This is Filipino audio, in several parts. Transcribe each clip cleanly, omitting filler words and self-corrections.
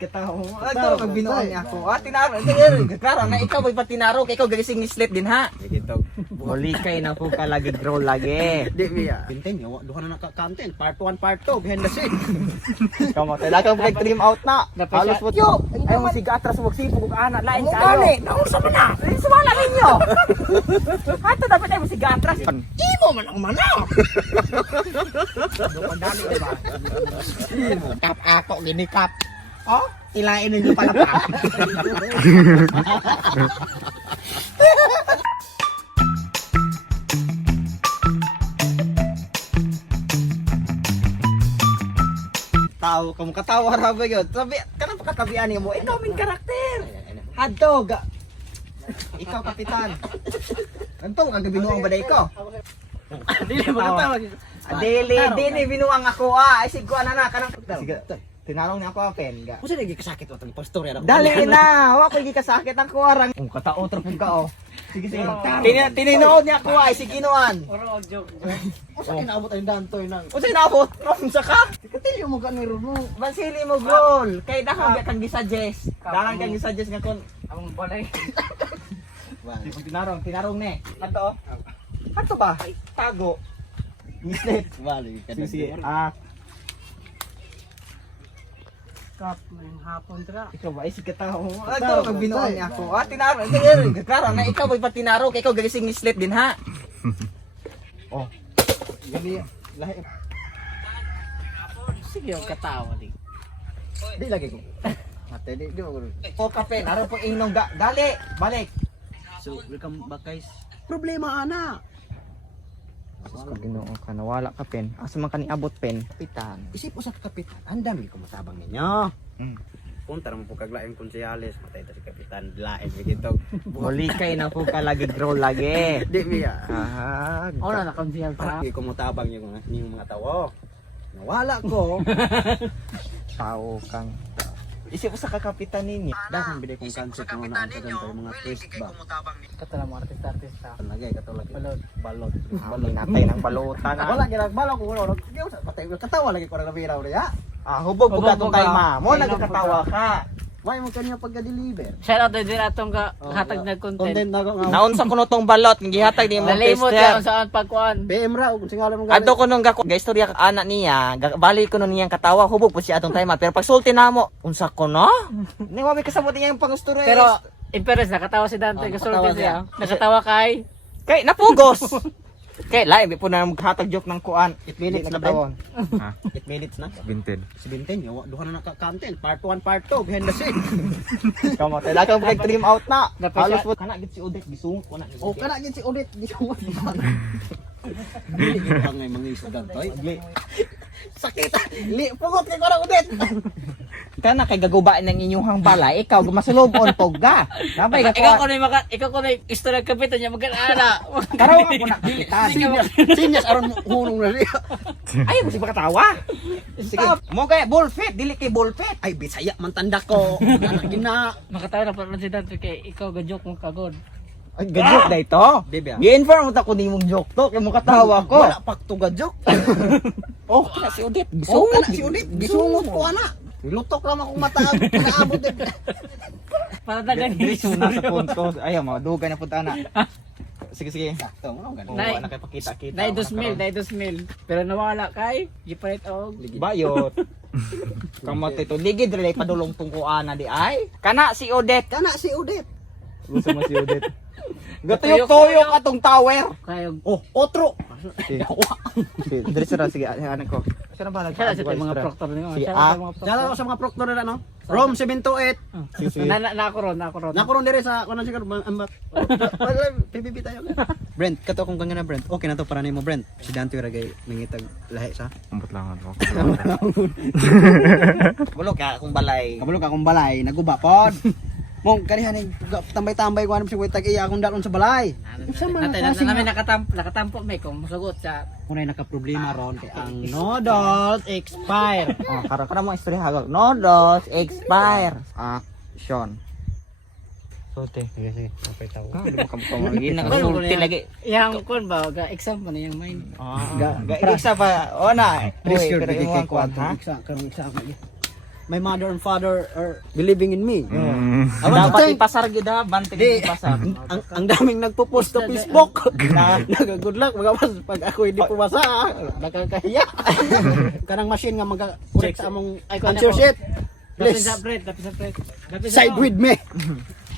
Kataho. Ito, magbinuan niya ako. Tinaro. Klaro na ikaw may patinaro. Kaya ikaw gagising ni Slit din ha. Ito. Huli kay na po ka lagi draw lagi. Di biya. Pinten yo, duha na naka-content. Part 1, part 2, behind the scene. Kamu talaga mo trim out na. Halos mo. Yo, ay mo si atras mo sipog ug ana lain kayo. Nausa man na. Sumala ninyo. Ato dapat ay mo si atras. Imo man ang manok. Dali ba? Kap ako gini kap. Oh, ilain ninyo pala pa. Tahu kamu katawa ra ba gyud? Sabi kanang pakatabian mo. Ikaw min karakter. Hadog. Ikaw kapitan. Antong ang binuang baday ko. Dili mo katawa. Dili binuang ako Ay sig ko ana na kanang sige. Tinarong niya ako pen ga. Usa lagi kasakit wa tong pastor ya. Dali na, wa ko gikasakit ang kuwarang. Kung katao trapog ka Sige sige. Tininood niya ako ay sige noan. Oro joke. Usa kinaabot ang dantoy nang. Unsay naabot? Rom sa ka? Katilyo mo ganiro mo. Bansili mo gol. Kay dahang kang gi-suggest. Dahang kang gi-suggest nga kon Ang balay. tinarong ni. Ato. Ato ba? Tago. Mislet. Bali ka. Sige. Kap man hapon tra. Ikaw ba isig katao? Ito kag binuan niya ako. Tinaro. Klaro na ikaw may patinaro kay ikaw gagising ni Slit din ha. Oh. Gali lahi. Sige ang katawa di. Di lagi ko. Ate di mo. O kape, naro po inom dali. Balik. So, welcome back guys. Problema ana. Kung Ginoo ka nawala ka pen. Asa man kani abot pen? Kapitan. Isip mo sa kapitan. Andan ko matabang ninyo. Punta naman po kaglaing konseyalis. Matay ta si kapitan. Lain dito. Huli kay na po ka lagi draw lagi. Di biya. Ora na konsehal Hindi ko matabang yung mga tawo. Nawala ko. Tao kang isip sa kakapitan ninyo. Dahan biday kong concept ng mga mga twist ba. Katala mo artista. Lagay katulad balot. Natay ng balutan. Wala ginag balot ko wala. Patay katawa lagi ko ra biraw diya. Hubog buka tong kay ma. Mo nagkatawa ka. Why mo kanya pagka-deliver? Shout out din atong hatag na content. Content na ko nga. Naunsa kuno tong balot gihatag ni mo Nalimot tester. yan saan pagkuan. PM ra kung singalan mo Adto ko nung gako gaistorya anak niya, bali ko nung niyang katawa hubog po siya atong time pero pag sulti namo, unsa ko no? Ni wa may kasabot niya yung pangustorya. Pero in fairness nakatawa si Dante kasulti siya. Nakatawa kay kay napugos. Kay lain po na maghatag joke ng kuan. 8 minutes na tawon. Ha? 8 minutes na? 20. Si Binten, duha na naka-content. Part 1, part 2, behind the scene. Kamo talaga mo trim out na. Dapat Halos siya- po kana gid si Udet gisung ko na. Oh, kana gid si Odette, di ko. Dili gid ang mga isudan toy. Sakit. Pugot kay ko ra Odette. Kana kay gagubain ng inyong balay, ikaw gumasulobon pog ga. Sabay ka ikaw ko na istorya kapitan niya magana. Karaw ako nakitan. Sinyas aron hunong na siya. Ay, mo si katawa. Sige. Mo kay bullfit, dili kay bullfit. Ay, Bisaya man tanda ko. Anak gina. Nakatawa na pa si Dante kay ikaw ga-joke mo kagod. Ay, gajoke na ito. Bebe. Gi-inform mo ta ko nimong joke to, kay mo katawa ko. Wala pakto gadjok. Oh, kana si Udet. Oh, kana si Odette, gisungot ko ana. Lutok lang akong mata naabot din. Para dagan Dili na sa punto. Ayaw mo, dugay na punta na. Sige sige. Sakto mo ganun. Oo, Nay- ana kay pakita-kita. Dai 2,000. Pero nawala kay gipalit og Bayot. Kamote to ligid relay padulong tong kuana di ay. Kana si Udet. Kana si Odette. Gusto mo si Udet. Gatuyok-tuyok atong tower. kayog Oh, otro. Dili sira sige anak ko. Sino ba Kaya sa mga proctor niyo. Si Kaya A. sa mga proctor. Dala ko sa mga proctor na no. Rom 728. Sige. Na ako ron. Nakuron dire sa kuno siguro ambat. PBB tayo. Brent, kato kung kanya na Brent. Okay na to para nimo Brent. Si Dante ragay mangitag lahi sa. Ambot lang ako. Bulok ka kung balay. Kabalo ka kung balay, naguba pod. Mong kanihan ni tambay-tambay ko anong si wetag iya akong dakon sa balay. Namin nakatampo may kung musugot sa Kunay naka-problema ron kay ang noodles expire. Oh, kara mo istorya hagag. Noodles expire. Action. Sote. Sige. Okay tawo. Di mo kamagin nakasulti lagi. yang kun ba ga exam pa na yang main. Ga isa pa. O na. Pressure pero bigay yung kay kuwan, kwan ha? Karong isa ako. my mother and father are believing in me. I want to Dapat thank ipasar gid ha, bante Di, ipasar. ang daming nagpo-post sa Facebook na good luck mga boss pag ako hindi pumasa nakakahiya. Kanang machine nga mag-correct sa among answer sheet. Lapis Please sa bread, lapis sa bread. Lapis side with me.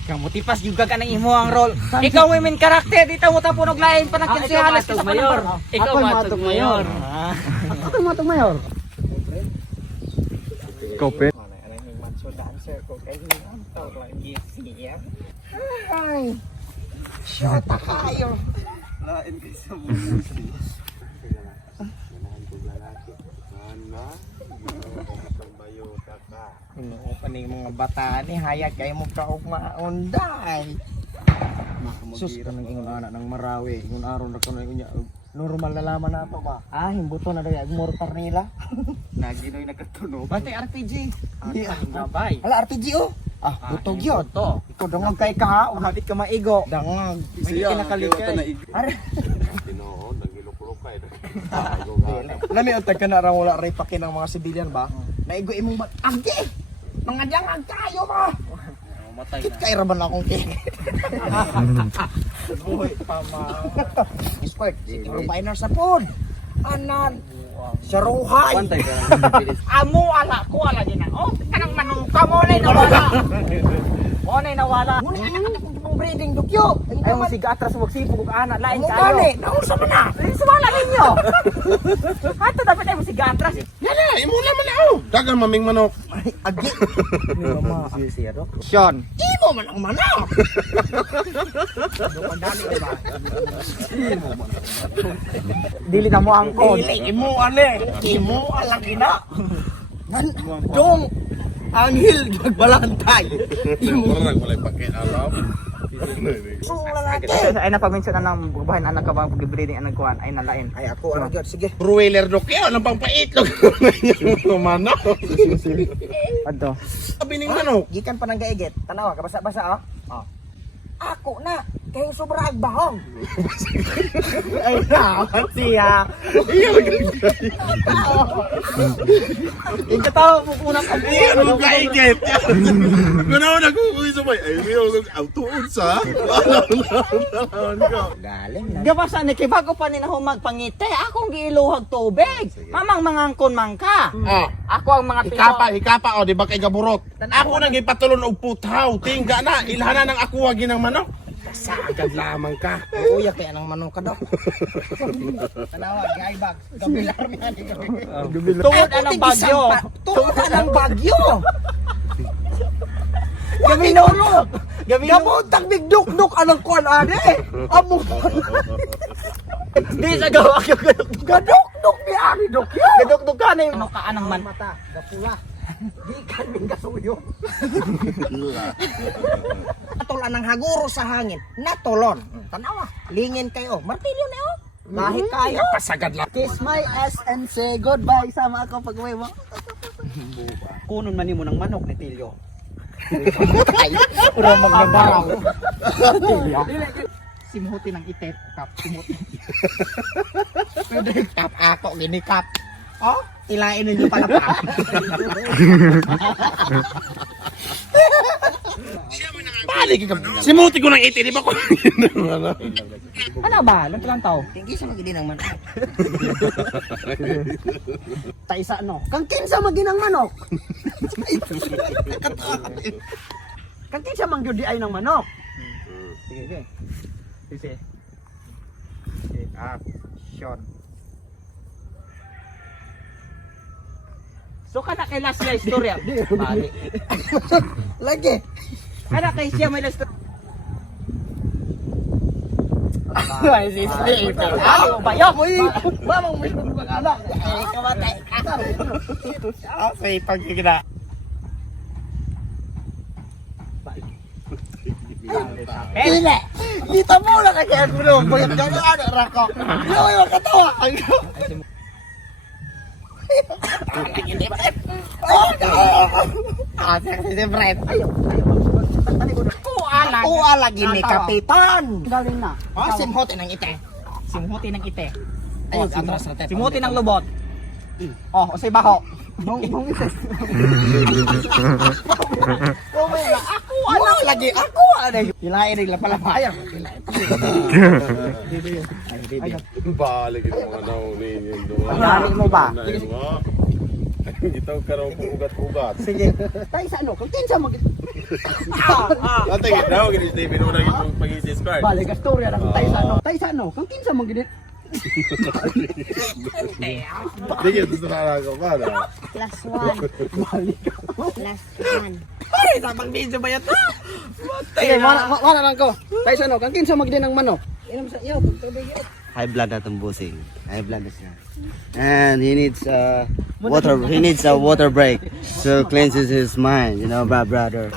Kamu tipas juga ka nang imo ang role. Ikaw may main karakter, di ta mo ta punog lain pa ng kinsihalas sa mayor. Ikaw Ako'y matog mayor. Ako yung matong mayor. Kope. Kaning mga bata ni hayag kay mo ka og maunday. Sus kanang ingon anak ng Marawi, ingon aron ra kuno unya normal na laman nato ba? Ah, himbuto na dayag mortar nila. Naginoy nagkatunog. Bante RPG. Di bay. Ala RPG oh. Ah, butog yun. To. Ikaw dangag kay ka, umabit ka maigo. Dangag. May kinakalikay. Are. Lami utag ka na ra wala ray pakin ang mga sibilyan ba? Naigo imong agi. Mga dangag kayo ba? Matay Kit na. kay ra man akong kik. Buhay pa ma. Expert, siguro minor sa pod. Anan. Saruhay. Amo ala ko ala din na. Oh, kanang manungka mo na nawala. Mo na nawala. Mong breeding dukyo. Ay mo siga atras mo sipog ug ana lain Mo kayo. gani, nausa man na. Suwala ninyo. Ato dapat ay mo siga atras. Yana, imo naman na oh. Dagan maming manok. Agi. Mama, ang siro. Sean. Imo man ang manok. Dili na mo angkon. Dili imo ane. Imo alagi na. Dong anghel magbalantay. Orang wala pakai alam. Sula natin. Ay napag-mention na ng babahan anak ka bang pag-breeding anak kuan ay nalain. Ay ako ano gyud sige. Broiler do kaya lang pang paitlog. Manok. Adto. Sabi ning manok. Gikan pa nang gaigit. Tanawa ka basa-basa oh. Oh. Ako na kay sobra agbahong. Ay naman siya. Ikaw tao mo unang Iya ano ka igit. Kuno na ko sa bay. Ay niyo auto unsa. Galing na. Gabasa ni kay bago pa ni na magpangiti. Akong giiluhag tubig. Mamang mangangkon man ka. Ah. Ako ang mga Hikapa o di ba kay gaburot. Ako nang gipatulon og putaw. Tingga na ilhana ng ako wagi ng manok. Sagad lamang ka. Uya kay anang manong ka daw. Tanawa gaibag. Gabilar mi ani gabi. Tungod anang bagyo. Tungod anang bagyo. Gaminulog. Gabuntag bigduk-duk anang kuan ane. Amo. Di sa gawa ka Gaduk-duk mi ani dukyo. gadok ka na ano ka anang man. Mata, gapula. Di kan ming gasuyo. Natulan ng haguro sa hangin. Natulon. Tanawa. Lingin kayo. Martilyo na oh. Lahit kayo. Pasagad lang. Kiss my ass and say goodbye. Sama ako pag uwi mo. Kunon man nimo ng manok ni Tilio. Pura magnabarang. Simhuti ng itet. Kap simhuti. Pwede kap ako gini kap. Oh, ilain ninyo pala pa. Balik ka. Simuti ko ng 80 di ba ko. Ano ba? Lang tao. Tinggi sa magidi ng manok. Taisa no. Kang kinsa maginang manok. Kang kinsa mangyud di ay ng manok. Sige. Sige. Action. So kana kay last na istorya. Bali. Lagi. Kana kay siya may last. Ay, si Ano ba yo? Mamang may pag-anak. Ay, kamatay. Say pagkikita. Dili. Kita mo na kaya bro, bayad ka na ada rako. Yo yo katawa. Si Brett. Kuha lagi ni Kapitan. Galing na. Oh, simhote ng ite. Simhuti ng ite. Ayun, atras na tayo. Simhuti ng lubot. Oh, usay baho. Wala lagi ako ano. Hilain nila pala bayar. Balik ito mga naunin doon. Pagdami mo ba? Ito ka raw po ugat-ugat. Sige. Tay sa ano? Kung kinsa mag Ate, daw gini Steve no nang itong pag-i-discard. balik ka storya lang tay sa ano? Tay sa ano? Kung kinsa mag ginit. Dingin gusto na ako ba na. Plus 1. Balik ka. Plus 1. Ay, tapang video ba yan? Sige, wala lang ko. Tay sa ano? Kung kinsa mag ng manok. Inom sa iyo, pagtubig. High blood na itong busing. High blood na siya. And he needs water. He needs a water break to cleanses his mind. You know, brother.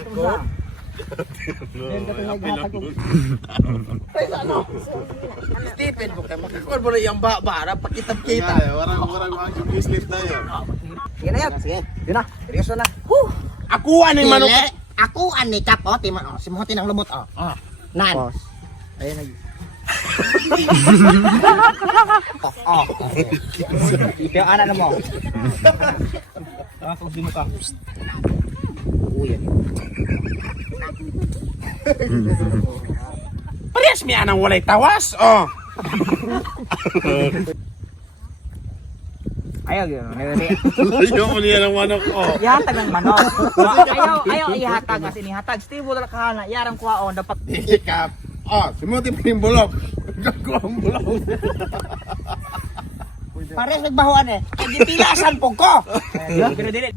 Stephen, bukan makakon mo na yung bara, pakitap kita. Warang mga slip na yun. Sige na yan. Sige. Yun na. Seryoso na. Ako ano yung manok? Ako ani kap oh, simuhotin ang lumot oh. Nan. Ayun na. Oh. Kaya ana na mo. Ako mo ka. Parehas mi anang walay tawas. Oh. Ayaw yun. Ayaw mo niya ng manok. Oh. Ihatag ng manok. Ayaw ihatag kasi nihatag. Steve, wala kahana. Yarang kuwaon. Dapat Ikap. Oh, simuti pa yung bulok. Gago ang bulok. Pares nagbahuan eh. Kagitilasan po ko. pero dili.